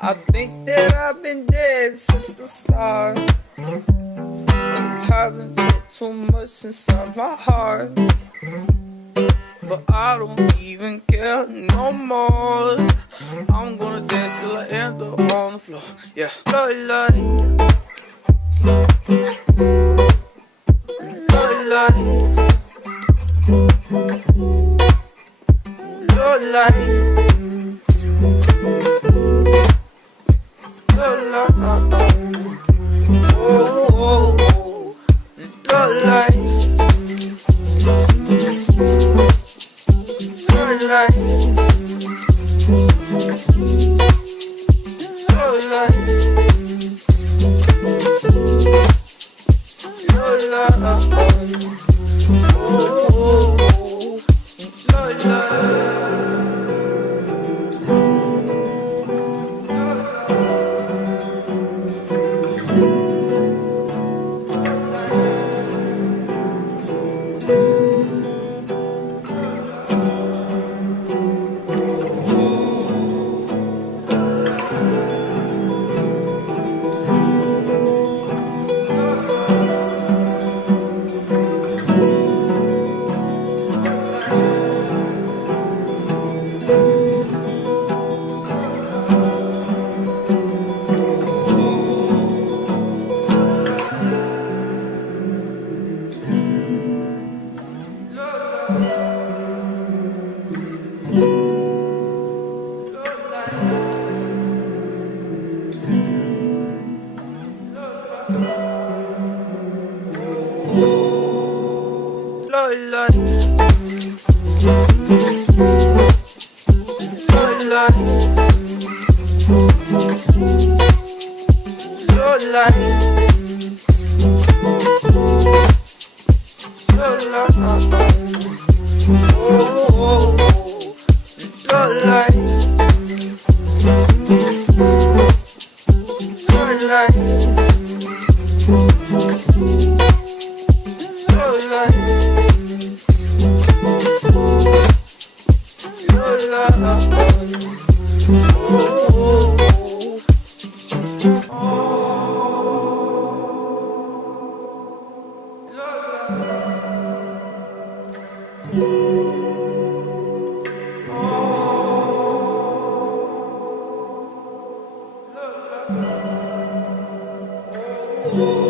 I think that I've been dead since the start. Haven't took too much inside my heart, but I don't even care no more. I'm gonna dance till I end up on the floor. Yeah, love life, love life, love life. Oh,